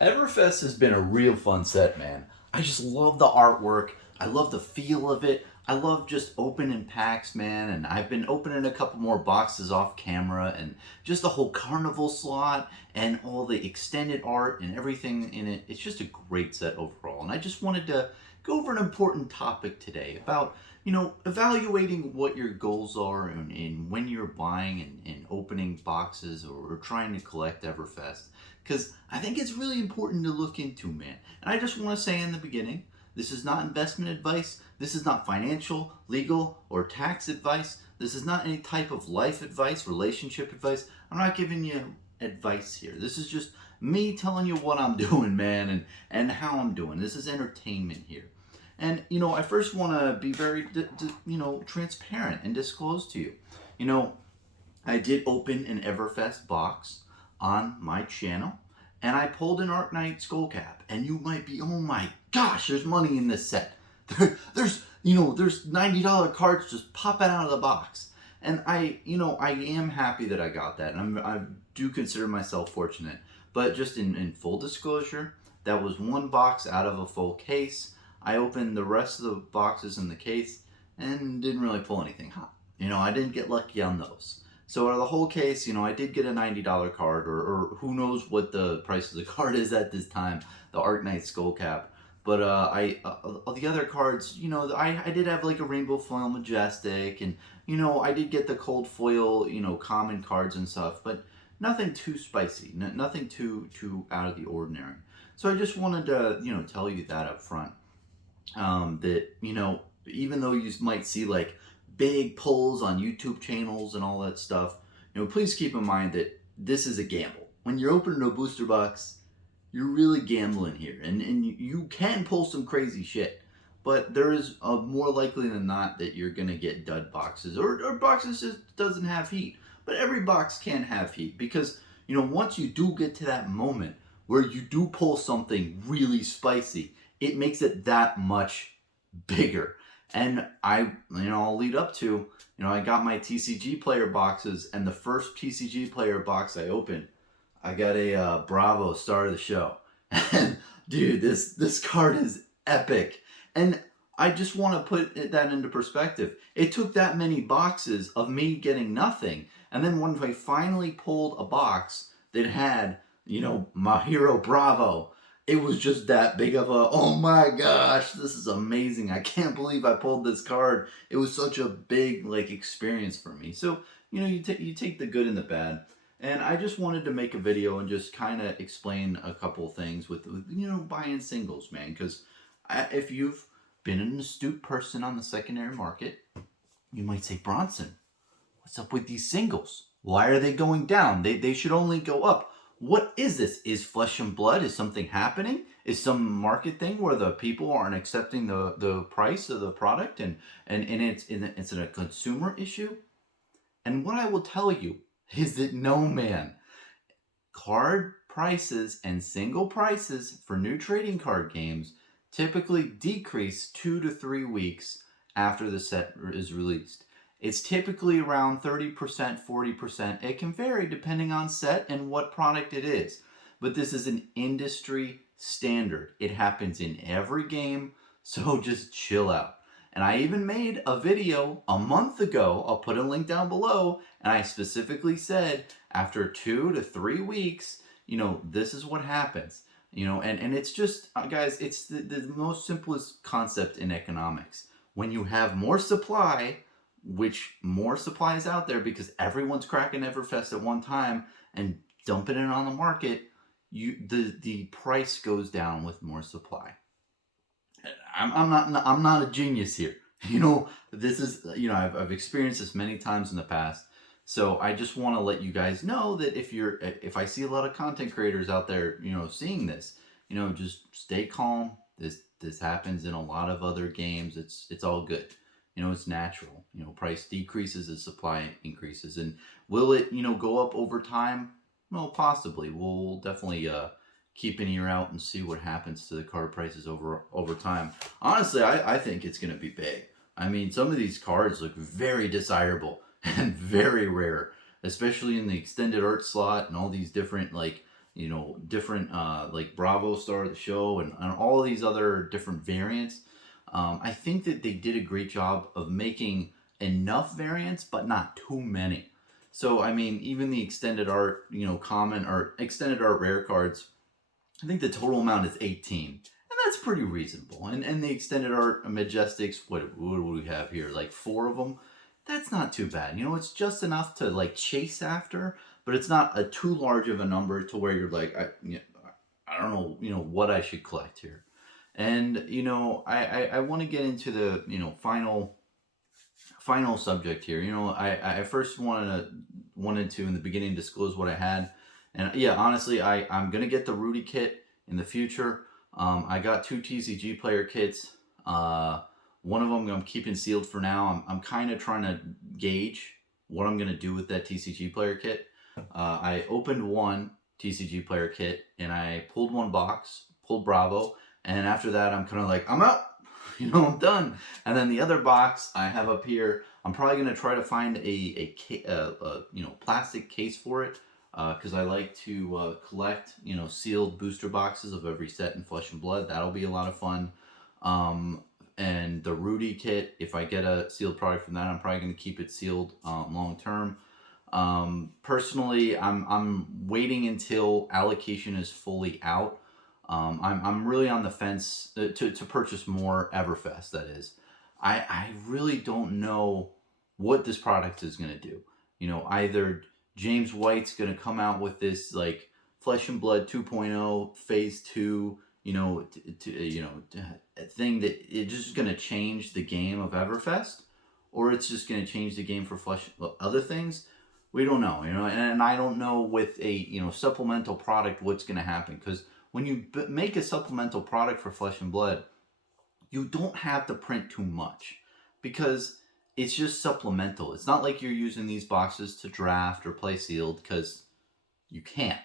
Everfest has been a real fun set, man. I just love the artwork. I love the feel of it. I love just opening packs, man. And I've been opening a couple more boxes off camera, and just the whole carnival slot and all the extended art and everything in it. It's just a great set overall. And I just wanted to go over an important topic today about, evaluating what your goals are and when you're buying and opening boxes or trying to collect Everfest, because I think it's really important to look into, man. And I just want to say in the beginning, this is not investment advice. This is not financial, legal, or tax advice. This is not any type of life advice, relationship advice. I'm not giving you advice here. This is just me telling you what I'm doing, man, and how I'm doing. This is entertainment here. And, I first want to be very, transparent and disclose to you. You know, I did open an Everfest box on my channel, and I pulled an Arc Knight skull cap. And you might be, oh my gosh, there's money in this set. There's $90 cards just popping out of the box. And I am happy that I got that. And I do consider myself fortunate. But just in full disclosure, that was one box out of a full case. I opened the rest of the boxes in the case and didn't really pull anything hot. I didn't get lucky on those. So out of the whole case, I did get a $90 card, or who knows what the price of the card is at this time, the Arc Knight skull cap. But the other cards, I did have like a Rainbow Foil Majestic, and I did get the cold foil, common cards and stuff, but nothing too spicy, nothing too out of the ordinary. So I just wanted to, tell you that up front. That, even though you might see like big pulls on YouTube channels and all that stuff, please keep in mind that this is a gamble. When you're opening a booster box, you're really gambling here, and you can pull some crazy shit, but there is more likely than not that you're gonna get dud boxes, or boxes just doesn't have heat. But every box can have heat, because once you do get to that moment where you do pull something really spicy, it makes it that much bigger. And I'll lead up to, I got my TCG player boxes, and the first TCG player box I opened, I got a Bravo Star of the Show. And dude, this card is epic. And I just want to put that into perspective. It took that many boxes of me getting nothing, and then when I finally pulled a box that had, my hero Bravo, it was just that big of a, oh my gosh, this is amazing. I can't believe I pulled this card. It was such a big experience for me. So, you take the good and the bad. And I just wanted to make a video and just kind of explain a couple things with buying singles, man. Because if you've been an astute person on the secondary market, you might say, Bronson, what's up with these singles? Why are they going down? They should only go up. What is this? Is Flesh and Blood? Is something happening? Is some market thing where the people aren't accepting the price of the product, and it's a consumer issue? And what I will tell you is that no, man, card prices and single prices for new trading card games typically decrease 2 to 3 weeks after the set is released. It's typically around 30%, 40%. It can vary depending on set and what product it is. But this is an industry standard. It happens in every game, so just chill out. And I even made a video a month ago, I'll put a link down below, and I specifically said after 2 to 3 weeks, this is what happens. And it's just, guys, it's the most simplest concept in economics. When you have more supply, which more supply is out there because everyone's cracking Everfest at one time and dumping it on the market, the price goes down with more supply. I'm not a genius here. This is, I've experienced this many times in the past. So I just want to let you guys know that if I see a lot of content creators out there, seeing this, just stay calm. This happens in a lot of other games. It's all good. It's natural. Price decreases as supply increases. And will it, go up over time? Well, possibly. We'll definitely keep an ear out and see what happens to the card prices over time. Honestly, I think it's going to be big. I mean, some of these cards look very desirable and very rare, especially in the extended art slot and all these different you know, different like Bravo Star, the show, and all these other different variants. I think that they did a great job of making enough variants, but not too many. So I mean, even the extended art, you know, common or extended art rare cards, I think the total amount is 18. And that's pretty reasonable. And the extended art Majestics, what do we have here? Like 4 of them. That's not too bad. You know, it's just enough to like chase after, but it's not a too large of a number to where you're like, I don't know, you know, what I should collect here. And you know, I want to get into the, you know, final subject here. You know, I first wanted to in the beginning disclose what I had, and yeah, honestly, I'm gonna get the Rudy kit in the future. I got 2 TCG player kits. One of them I'm keeping sealed for now. I'm kind of trying to gauge what I'm gonna do with that TCG player kit. I opened one TCG player kit and I pulled one box, pulled Bravo, and after that I'm kind of like, I'm out. You know, I'm done. And then the other box I have up here, I'm probably gonna try to find a you know, plastic case for it, because I like to collect, you know, sealed booster boxes of every set in Flesh and Blood. That'll be a lot of fun. And the Rudy kit, if I get a sealed product from that, I'm probably gonna keep it sealed long term. Personally, I'm waiting until allocation is fully out. I'm really on the fence to purchase more Everfest, that is. I really don't know what this product is going to do. You know, either James White's going to come out with this like Flesh and Blood 2.0 phase 2, you know, a thing that it's just going to change the game of Everfest, or it's just going to change the game for other things. We don't know, you know, and I don't know with a, you know, supplemental product what's going to happen, because when you make a supplemental product for Flesh and Blood, you don't have to print too much because it's just supplemental. It's not like you're using these boxes to draft or play sealed, because you can't.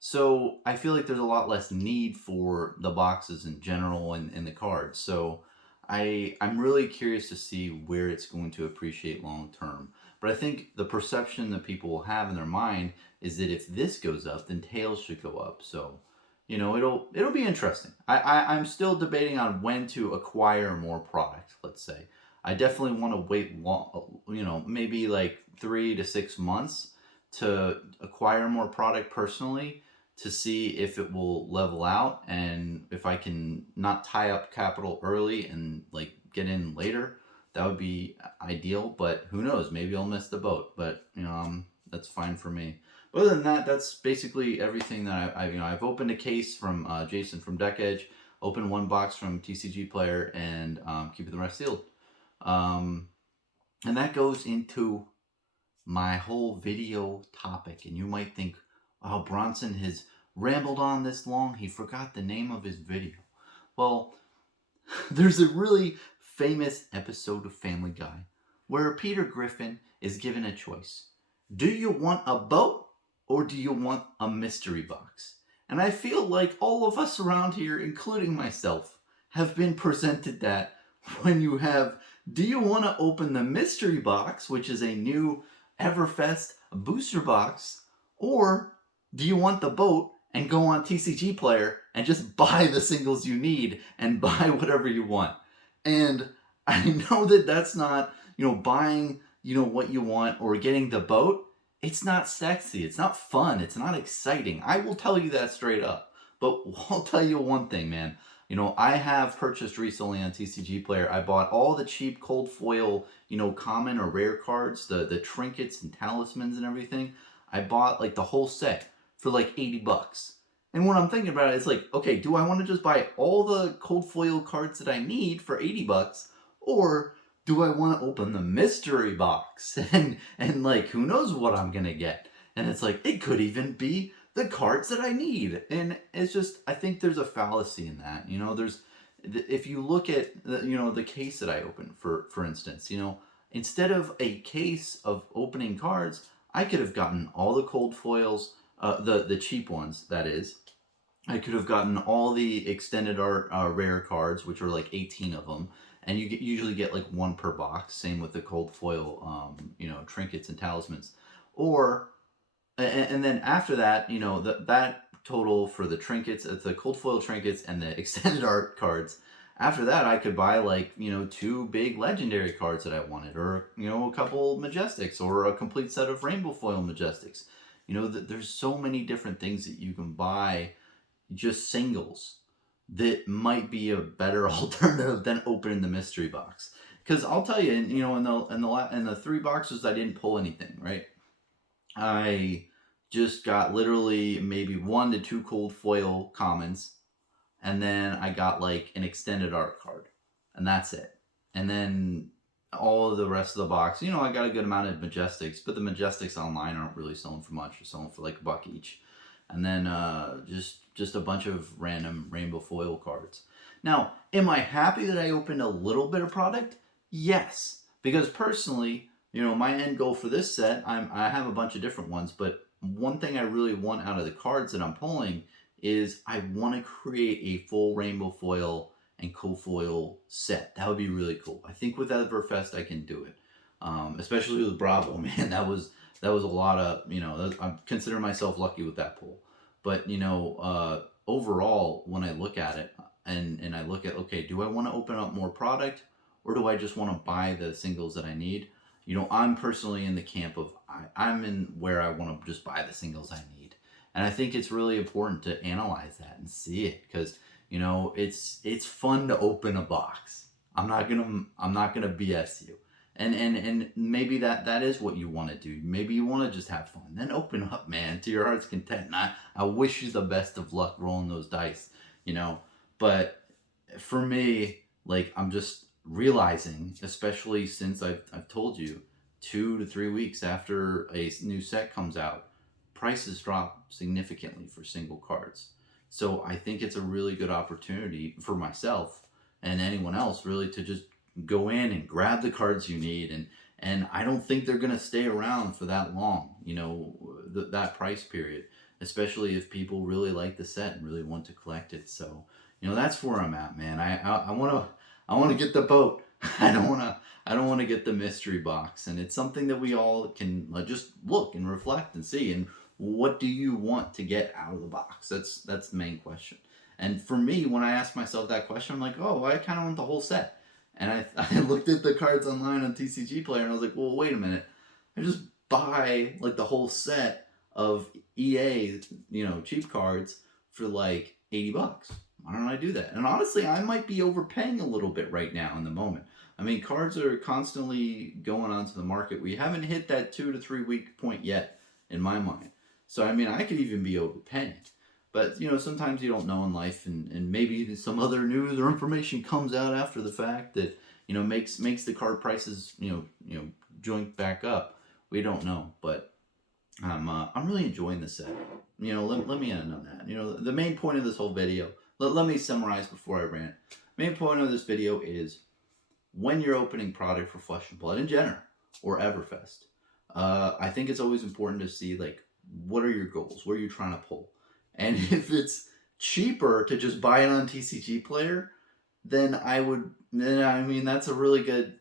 So I feel like there's a lot less need for the boxes in general and the cards. So I'm really curious to see where it's going to appreciate long term. But I think the perception that people will have in their mind is that if this goes up, then Tails should go up. So, you know, it'll be interesting. I'm still debating on when to acquire more product, let's say. I definitely want to wait long, you know, maybe like 3 to 6 months to acquire more product personally, to see if it will level out and if I can not tie up capital early and like get in later. That would be ideal, but who knows? Maybe I'll miss the boat. But you know, that's fine for me. But other than that, that's basically everything that I've opened a case from Jason from Deck Edge, opened one box from TCG Player, and keeping the rest sealed. And that goes into my whole video topic. And you might think, wow, Bronson has rambled on this long. He forgot the name of his video. Well, there's a really famous episode of Family Guy where Peter Griffin is given a choice. Do you want a boat or do you want a mystery box? And I feel like all of us around here, including myself, have been presented that when you have, do you want to open the mystery box, which is a new Everfest booster box, or do you want the boat and go on TCG Player and just buy the singles you need and buy whatever you want? And I know that that's not, you know, buying, you know, what you want or getting the boat. It's not sexy. It's not fun. It's not exciting. I will tell you that straight up. But I'll tell you one thing, man. You know, I have purchased recently on TCG Player. I bought all the cheap cold foil, you know, common or rare cards, the trinkets and talismans and everything. I bought like the whole set for like $80. And when I'm thinking about it, it's like, okay, do I want to just buy all the cold foil cards that I need for $80, or do I want to open the mystery box and like who knows what I'm gonna get? And it's like it could even be the cards that I need, and it's just I think there's a fallacy in that. You know, there's if you look at the case that I opened for instance, you know, instead of a case of opening cards, I could have gotten all the cold foils, the cheap ones, that is. I could have gotten all the extended art rare cards, which are like 18 of them, and you usually get like one per box. Same with the cold foil, trinkets and talismans. Or, and then after that, you know, that total for the trinkets, the cold foil trinkets and the extended art cards. After that, I could buy like, you know, 2 big legendary cards that I wanted, or, you know, a couple Majestics, or a complete set of rainbow foil Majestics. You know, there's so many different things that you can buy just singles that might be a better alternative than opening the mystery box. Because I'll tell you, you know, in the 3 boxes, I didn't pull anything, right? I just got literally maybe 1 to 2 cold foil commons, and then I got like an extended art card, and that's it. And then all of the rest of the box, you know, I got a good amount of Majestics, but the Majestics online aren't really selling for much. They're selling for like $1 each. And then just a bunch of random rainbow foil cards. Now, am I happy that I opened a little bit of product? Yes, because personally, you know, my end goal for this set, I have a bunch of different ones, but one thing I really want out of the cards that I'm pulling is I want to create a full rainbow foil and cold foil set. That would be really cool. I think with Everfest I can do it, especially with Bravo. Man, that was a lot of, you know, I consider myself lucky with that pull. But, you know, overall, when I look at it and I look at, okay, do I want to open up more product, or do I just want to buy the singles that I need? You know, I'm personally in the camp of, I'm in where I want to just buy the singles I need. And I think it's really important to analyze that and see it, because, you know, it's fun to open a box. I'm not gonna BS you. And maybe that is what you want to do. Maybe you want to just have fun. Then open up, man, to your heart's content. And I wish you the best of luck rolling those dice, you know. But for me, like, I'm just realizing, especially since I've told you, 2 to 3 weeks after a new set comes out, prices drop significantly for single cards. So I think it's a really good opportunity for myself and anyone else really to just go in and grab the cards you need, and I don't think they're gonna stay around for that long, you know, that price period, especially if people really like the set and really want to collect it. So, you know, that's where I'm at, man. I want to get the boat. I don't want to get the mystery box, and it's something that we all can just look and reflect and see. And what do you want to get out of the box? That's the main question. And for me, when I ask myself that question, I'm like, oh, I kind of want the whole set. And I looked at the cards online on TCG Player, and I was like, well, wait a minute. I just buy like the whole set of EA, you know, cheap cards for like $80. Why don't I do that? And honestly, I might be overpaying a little bit right now in the moment. I mean, cards are constantly going onto the market. We haven't hit that 2 to 3 week point yet, in my mind. So, I mean, I could even be overpaying. But, you know, sometimes you don't know in life, and maybe some other news or information comes out after the fact that, you know, makes the card prices, you know, joint back up. We don't know, but I'm really enjoying the set. You know, let me end on that. You know, the main point of this whole video, let me summarize before I rant. Main point of this video is, when you're opening product for Flesh and Blood in general, or Everfest, I think it's always important to see, like, what are your goals? What are you trying to pull? And if it's cheaper to just buy it on TCG Player, then I mean, that's a really good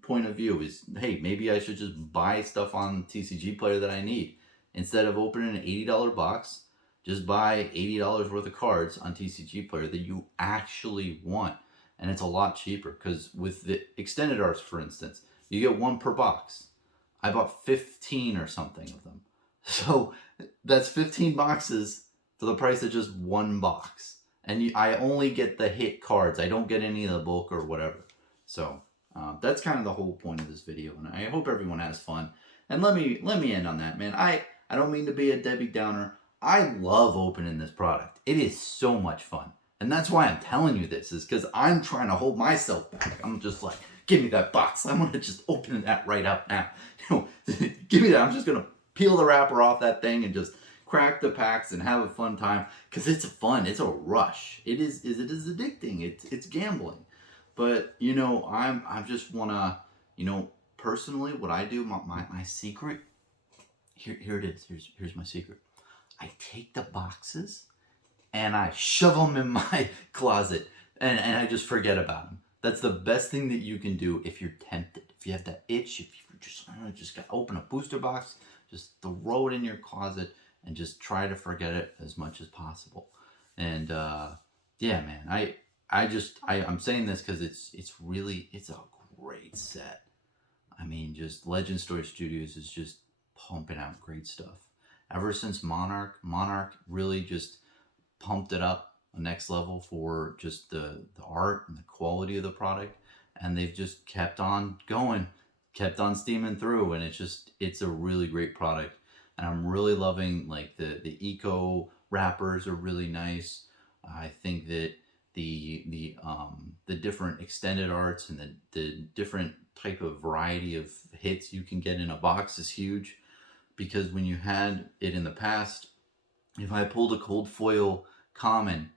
point of view, is, hey, maybe I should just buy stuff on TCG Player that I need. Instead of opening an $80 box, just buy $80 worth of cards on TCG Player that you actually want. And it's a lot cheaper, because with the extended arts, for instance, you get 1 per box. I bought 15 or something of them. So that's 15 boxes for the price of just 1 box. And I only get the hit cards. I don't get any of the bulk or whatever. So that's kind of the whole point of this video. And I hope everyone has fun. And let me end on that, man. I don't mean to be a Debbie Downer. I love opening this product. It is so much fun. And that's why I'm telling you this, is because I'm trying to hold myself back. I'm just like, give me that box. I want to just open that right up now. You know, give me that. I'm just going to peel the wrapper off that thing and just crack the packs and have a fun time, because it's fun. It's a rush. It is addicting. It's gambling. But, you know, I just want to, you know, personally, what I do, my secret, here it is. Here's my secret. I take the boxes and I shove them in my closet, and I just forget about them. That's the best thing that you can do if you're tempted. If you have that itch, if you just got to open a booster box, just throw it in your closet and just try to forget it as much as possible. And yeah, man, I'm saying this because it's a great set. I mean, just Legend Story Studios is just pumping out great stuff. Ever since Monarch really just pumped it up a next level for just the art and the quality of the product, and they've just kept on going, kept on steaming through, and it's a really great product. And I'm really loving like the eco wrappers are really nice. I think that the different extended arts and the different type of variety of hits you can get in a box is huge, because when you had it in the past, if I pulled a cold foil common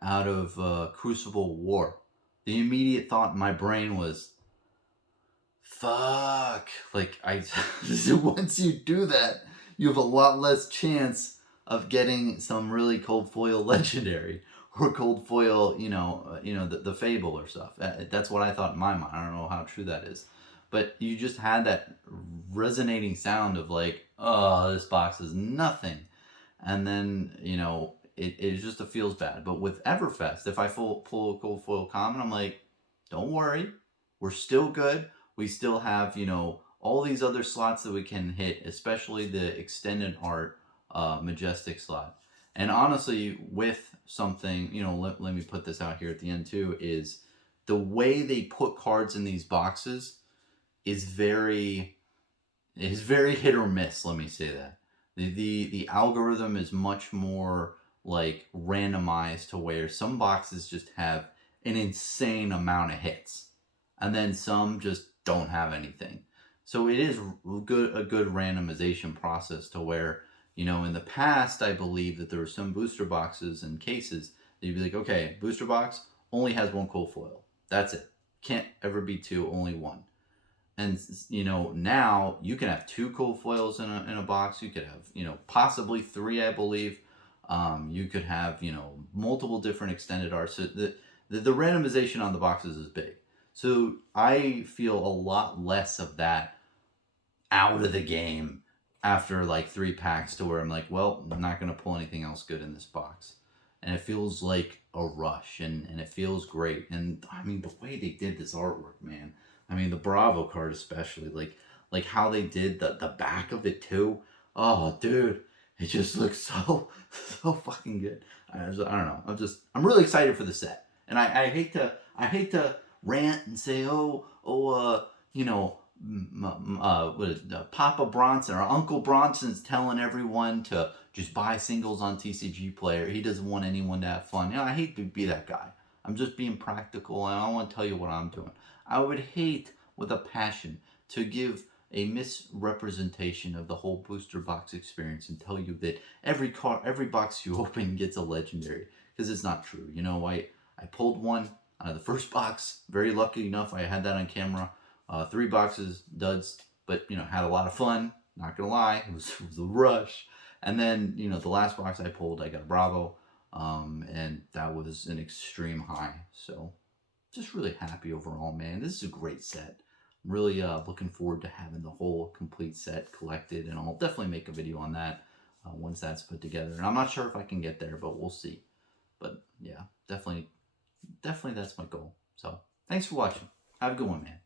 out of Crucible War, the immediate thought in my brain was, fuck. Like, once you do that, you have a lot less chance of getting some really cold foil legendary or cold foil, the Fable or stuff. That's what I thought in my mind. I don't know how true that is. But you just had that resonating sound of like, oh, this box is nothing. And then, it just feels bad. But with Everfest, if I pull a cold foil common, I'm like, don't worry, we're still good. We still have, all these other slots that we can hit, especially the extended art Majestic slot. And honestly, with something, let me put this out here at the end too, is the way they put cards in these boxes is very hit or miss, let me say that. The algorithm is much more like randomized to where some boxes just have an insane amount of hits, and then some just don't have anything. So it is a good randomization process to where, in the past, I believe that there were some booster boxes and cases that you'd be like, okay, booster box only has one cold foil. That's it. Can't ever be two, only one. And now you can have two cold foils in a box. You could have possibly three, I believe. You could have multiple different extended arts. So the randomization on the boxes is big. So I feel a lot less of that out of the game after like 3 packs, to where I'm like, well, I'm not gonna pull anything else good in this box. And it feels like a rush, and it feels great. And I mean, the way they did this artwork, man. I mean, the Bravo card especially, like how they did the back of it too. Oh, dude, it just looks so fucking good. I don't know. I'm really excited for the set, and I hate to rant and say, Papa Bronson or Uncle Bronson's telling everyone to just buy singles on TCG Player. He doesn't want anyone to have fun. I hate to be that guy. I'm just being practical, and I want to tell you what I'm doing. I would hate with a passion to give a misrepresentation of the whole booster box experience and tell you that every box you open gets a legendary, because it's not true. I pulled one out of the first box. Very lucky enough, I had that on camera. 3 boxes, duds, but had a lot of fun. Not gonna lie, it was a rush. And then the last box I pulled, I got a Bravo, and that was an extreme high. So just really happy overall, man. This is a great set. I'm really looking forward to having the whole complete set collected, and I'll definitely make a video on that once that's put together. And I'm not sure if I can get there, but we'll see. But yeah, definitely that's my goal. So thanks for watching. Have a good one, man.